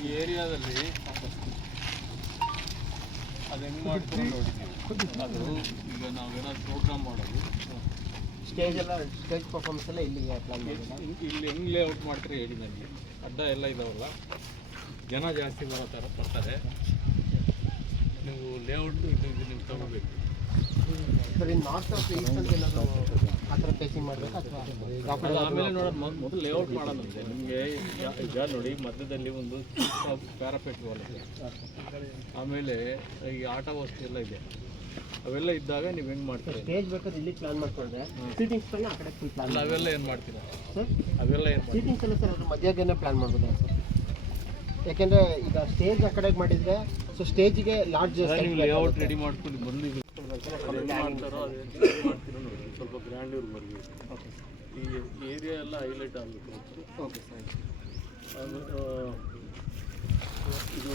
ಈ ಏರಿಯಾದಲ್ಲಿ ಅದು ಹೆಂಗೆ ಮಾಡ್ತೀವಿ ನೋಡಿದ್ದೀವಿ. ಅದು ಈಗ ನಾವೇನಾದ್ರು ಪ್ರೋಗ್ರಾಮ್ ಮಾಡೋದು. ಸ್ಟೇಜ್ ಎಲ್ಲ ಸ್ಟೇಜ್ ಪರ್ಫಾರ್ಮೆನ್ಸ್ ಎಲ್ಲ ಇಲ್ಲಿಗೆ ಪ್ಲಾನ್ ಇಲ್ಲಿ ಹೆಂಗೆ ಲೇಔಟ್ ಮಾಡ್ತೀರಿ ಹೇಳಿ ನನಗೆ. ಅಡ್ಡ ಎಲ್ಲ ಇದಾವಲ್ಲ. ಜನ ಜಾಸ್ತಿ ಬರೋ ಥರ ಬರ್ತಾರೆ. ನೀವು ಲೇಔಟ್ ಇದು ಇದು ನೀವು ತಗೋಬೇಕು. ಸರಿ ನಾರ್ತ್ ಆಫ್ ಈಸ್ಟ್ ಅಂತ ಏನಾದ್ರು ಆ ಥರ ಫೇಸಿಂಗ್ ಮಾಡಬೇಕಾ ಅಥವಾ ಆಮೇಲೆ ನೋಡೋದು ಮೊದಲು ಲೇಔಟ್ ಮಾಡೋದಂತೆ ನಿಮಗೆ. ಈಗ ನೋಡಿ ಮಧ್ಯದಲ್ಲಿ ಒಂದು ಪ್ಯಾರಾಪೆಟ್ ವಾಲ್ ಇದೆ. ಆಮೇಲೆ ಈ ಆಟ ವಸ್ತು ಎಲ್ಲ ಇದೆ. ಅವೆಲ್ಲ ಇದ್ದಾಗ ನೀವು ಹೆಂಗೆ ಮಾಡ್ತೀರಿ? ಸ್ಟೇಜ್ ಬೇಕಾದ್ರೆ ಇಲ್ಲಿ ಪ್ಲಾನ್ ಮಾಡ್ಕೊಂಡ್ರೆ ಸೀಟಿಂಗ್ಸ್ ಆ ಕಡೆ ಫುಲ್ ಪ್ಲಾನ್ ಅವೆಲ್ಲ ಏನು ಮಾಡ್ತೀರಾ? ಸರ್ ಅವೆಲ್ಲ ಏನು ಸೀಟಿಂಗ್ಸ್ ಎಲ್ಲ ಸರ್ ಅದ್ರ ಮಧ್ಯಾಹ್ನ ಪ್ಲಾನ್ ಮಾಡ್ಬೋದಾ ಸರ್? ಯಾಕೆಂದ್ರೆ ಈಗ ಸ್ಟೇಜ್ ಆ ಕಡೆಗೆ ಮಾಡಿದ್ರೆ ಸೊ ಸ್ಟೇಜಿಗೆ ಲಾರ್ಜ್ ಲೇಔಟ್ ರೆಡಿ ಮಾಡ್ಕೊಂಡು ಬಂದು ಸ್ವಲ್ಪ ಗ್ರ್ಯಾಂಡೂರ್ ಬರಬೇಕು ಈ ಏರಿಯಾ ಎಲ್ಲ ಹೈಲೈಟ್ ಆಗಬೇಕು ಓಕೆ ಸರ್ ಇದು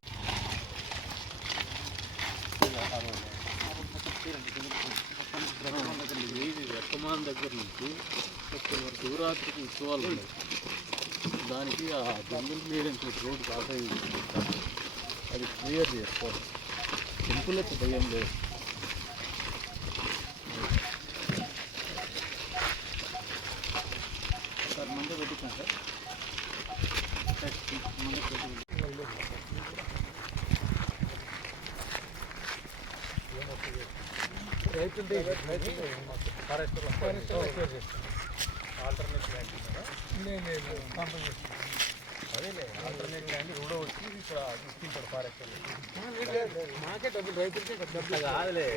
ఎవరు దగ్గర నుంచి కొంచెం శివరాత్రికి ఉత్సవాలు ఉన్నాయి. దానికి ఆ జంగల్ క్లియరెన్స్ రోడ్డు కాసా అది క్లియర్ చేసుకోవాలి. సింపుల్ భయం లేదు. సార్ ముందు పెట్టించాను సార్. ముందు పెట్టి రైతుంది రైతుంది ఫారెస్ట్ ఫారెస్ట్ ఆల్టర్నేట్ ల్యాండ్ అదేలే ఆల్టర్నేట్ ల్యాండ్ కూడా వచ్చి ఇక్కడ తీసుకుంటాడు ఫారెస్ట్ మాకే డబ్బులు రైతులకే డబ్బులు కాదులే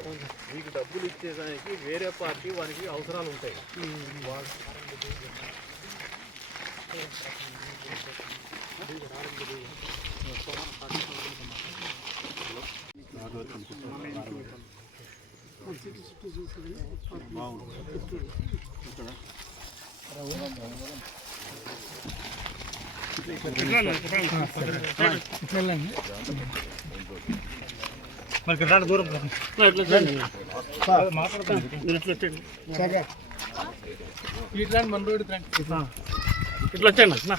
మీకు డబ్బులు ఇచ్చేదానికి వేరే పార్టీ వానికి అవసరాలు ఉంటాయి వాళ్ళు మరి గిట్లా దూరం ఇట్లా మన రోడ్డు ఇట్లా వచ్చాను నా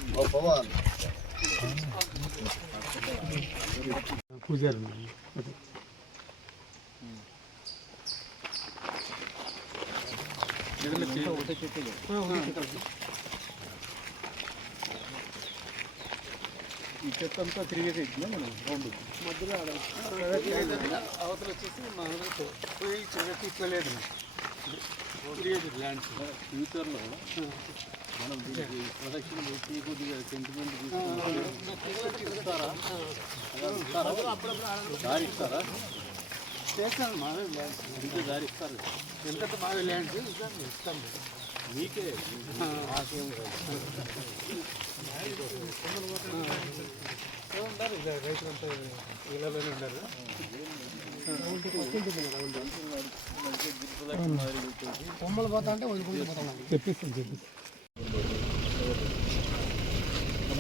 పూజారి ఈ చెత్త అంతా తిరిగేది ఇట్లా మనం రౌండ్ అవతల వచ్చేసి మన పోయి తిరగతి ఇట్లా లేదు తిరిగేది ల్యాండ్స్ ఫ్యూచర్లో మనం దీనికి ప్రొడక్షన్ పెట్టి కొద్దిగా సెంటిమెంట్ ఇస్తారా దారి ఇస్తారా? చేస్తాను ల్యాండ్స్ ఇంట్లో దారి ఇస్తారు. ఎంత మాదే ల్యాండ్స్ ఇస్తాం మీకే. మాకేం ఉన్నారు రైతులంతా ఇళ్ళలోనే ఉన్నారు కొమ్మలు పోతా అంటే వదులుకుంటూ పోతాం. చెప్పిస్తాను చెప్పిస్తాను.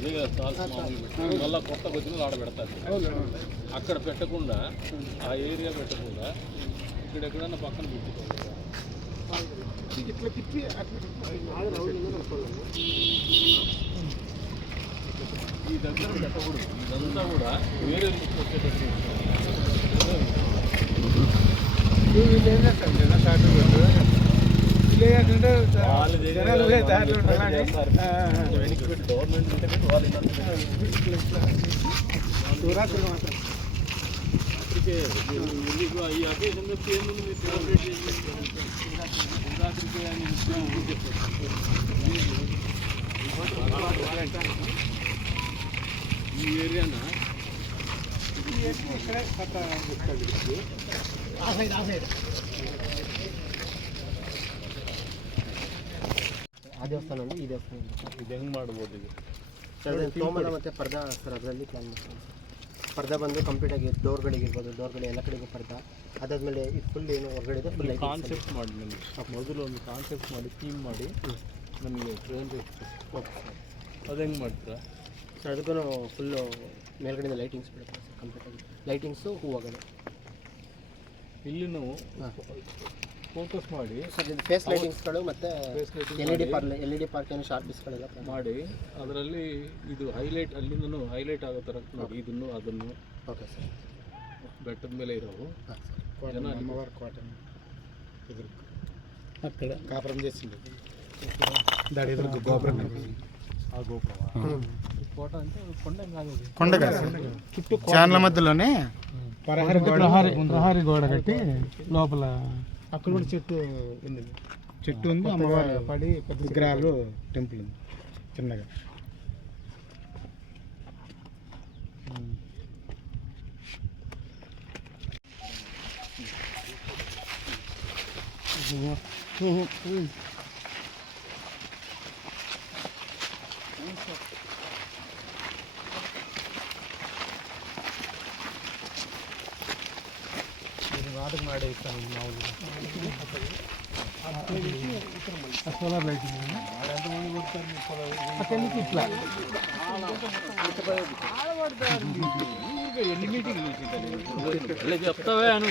ఇదిగా స్టాల్స్ మామూలు మళ్ళీ కొత్త వచ్చిన ఆడ పెడతారు. అక్కడ పెట్టకుండా ఆ ఏరియా పెట్టకుండా ఇక్కడ ఎక్కడన్నా పక్కన పెట్టుకోవాలి. ఈ దగ్గర పెట్టకూడదు ఇదంతా కూడా వేరే వచ్చేటట్టు ఏంటంటే చేయకుండా జనాలు దారిలో ఉండాలని శివరాత్రి మాత్రం. ఈ అకేషన్ తప్పితే ఏముంది? మీరు సెలబ్రేట్ ఏరియానా? ఇక్కడే కట్ట ఆ సైడ్ ఆ సైడ్. ಒಂದು ಈ ದೇವಸ್ಥಾನ. ಇದು. ಹೆಂಗೆ ಮಾಡ್ಬೋದು ಇದು? ತೋಮಲ ಮತ್ತು ಪರ್ದಾ ಸರ್ ಅದರಲ್ಲಿ ಪ್ಲ್ಯಾನ್ ಮಾಡ್ತೀನಿ ಸರ್ ಪರ್ದಾ ಬಂದು ಕಂಪ್ಲೀಟ್ ಆಗಿ ಡೋರ್ಗಳಿಗೆ ಇರ್ಬೋದು ಡೋರ್ಗಳು ಎಲ್ಲ ಕಡೆಗೂ ಪರ್ದಾ. ಅದಾದಮೇಲೆ ಇದು ಫುಲ್ ಏನು ಹೊರಗಡೆ ಇದೆ ಫುಲ್ ಕಾನ್ಸೆಪ್ಟ್ ಮಾಡಿ ನಮಗೆ. ಮೊದಲು ಒಂದು ಕಾನ್ಸೆಪ್ಟ್ ಮಾಡಿ ಥೀಮ್ ಮಾಡಿ ನಮಗೆ ಓಕೆ ಸರ್ ಅದು ಹೆಂಗೆ ಮಾಡ್ತೀರಾ? ಸರ್ ಅದಕ್ಕೂ ಫುಲ್ಲು ಮೇಲ್ಗಡೆಯಿಂದ ಲೈಟಿಂಗ್ಸ್ ಬಿಡುತ್ತೆ ಸರ್ ಕಂಪ್ಲೀಟ್ ಆಗಿ. ಲೈಟಿಂಗ್ಸು ಹೂವಾಗಡೆ ಇಲ್ಲಿ ನಾವು ಫೋಕಸ್ ಮಾಡಿ ಸರ್ ಇದು ಫೇಸ್ ಲೈಟಿಂಗ್ಸ್ಗಳು ಮತ್ತು Face lighting L E D ಪಾರ್ಲ್ L E D park ಏನು ಶಾರ್ಪಿಸ್ಗಳೆಲ್ಲ ಮಾಡಿ ಅದರಲ್ಲಿ ಇದು ಹೈಲೈಟ್ ಅಲ್ಲಿಂದನೂ ಹೈಲೈಟ್ ಆಗೋ ಥರ ನೋಡಿ ಇದನ್ನು ಅದನ್ನು ಓಕೆ ಸರ್ ಬೆಟ್ಟದ ಮೇಲೆ ಇರೋವು ಹಾಂ ಸರ್ ಜನ ಅಲ್ಲಿ కాపురం చేసిండు దాడి ఎదురు గోపురం ఆ గోపురం ಹ್ಞೂ కోట అంటే కొండ కాదు కొండ కాదు చుట్టూ చాన్ల మధ్యలోనే ప్రహరీ గోడ ప్రహారీ ప్రహారీ గోడ కట్టి లోపల అక్కడ కూడా చెట్టు ఉంది. చెట్టు ఉంది అమ్మవారు పడి విగ్రహాలు టెంపుల్ ఉంది చిన్నగా. వాటర్ మాడే ఇస్తాను మామూలుగా సోలార్ లైటింగ్ అక్కడి ఇట్లా. ఎన్ని మీటింగ్లు అలా చెప్తావే అని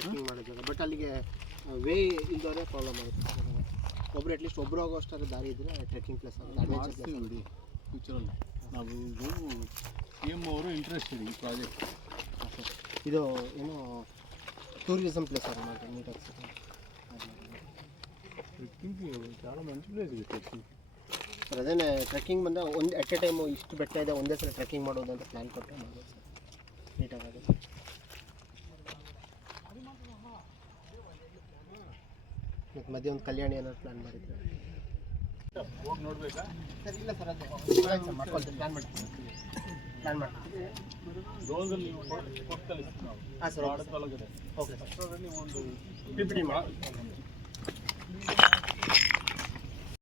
ಟ್ರೆಕ್ಕಿಂಗ್ ಮಾಡಿದ್ದಾಗ ಬಟ್ ಅಲ್ಲಿಗೆ ವೇ ಇಲ್ದವರೇ ಪ್ರಾಬ್ಲಮ್ ಆಗುತ್ತೆ ಸರ್ ಒಬ್ರು ಅಟ್ಲೀಸ್ಟ್ ಒಬ್ರು ಹೋಗೋ ಅಷ್ಟಾದ್ರೆ ದಾರಿ ಇದ್ದರೆ ಟ್ರೆಕ್ಕಿಂಗ್ ಪ್ಲೇಸ್ ಆಗುತ್ತೆ ಅಡ್ವೆಂಚರ್ ಮಾಡ್ತೀವಿ ಪ್ಲೇಸ್ ಬಿಡಿ ಫ್ಯೂಚರಲ್ಲಿ ನಾವು ಇದು ಸಿ ಎಮ್ ಅವರು ಇಂಟ್ರೆಸ್ಟೆಡ್ ಈ ಪ್ರಾಜೆಕ್ಟ್ ಇದು ಏನು ಟೂರಿಸಮ್ ಪ್ಲೇಸ್ ಅದು ಮಾಡಿ ನೀಟಾಗಿ ಸರ್ ట్రెక్కింగ్కి చాలా మంచి ప్లేస్ ఇది ట్రెక్కింగ్ ಸರ್ ಅದೇನೆ ಟ್ರೆಕ್ಕಿಂಗ್ ಬಂದ ಒಂದು ಎಟ್ ಎ ಟೈಮು ಇಷ್ಟು ಬೆಟ್ಟ ಇದೆ ಒಂದೇ ಸಲ ಟ್ರೆಕ್ಕಿಂಗ್ ಮಾಡೋದು ಅಂತ ಪ್ಲ್ಯಾನ್ ಕೊಟ್ಟರೆ ಮಾಡ್ಬೋದು ಸರ್ ನೀಟಾಗಿ ಮತ್ತು ಮಧ್ಯ ಒಂದು ಕಲ್ಯಾಣ ಏನಾದ್ರು ಪ್ಲ್ಯಾನ್ ಮಾಡಿದ್ರೆ. ನೋಡ್ಬೇಕಾ ಸರ್ ಇಲ್ಲ ಸರ್ ಅದು. ಮಾಡ್ಕೊಳ್ತೀನಿ. ಪ್ಲ್ಯಾನ್ ಮಾಡ್ತೀನಿ. ಪ್ಲ್ಯಾನ್ ಮಾಡ್ತೀನಿ. ರೋಸಲ್ಲಿ ನೀವು ಕೊಟ್ಟು ಕಳಿಸ್ತೀವಿ ನಾವು. ಹಾಂ ಸರ್ ಓಕೆ ಸರ್. ಅದರಲ್ಲಿ ಒಂದು ಪಿಪಿಡಿ ಪಿ ಮಾಡಿ.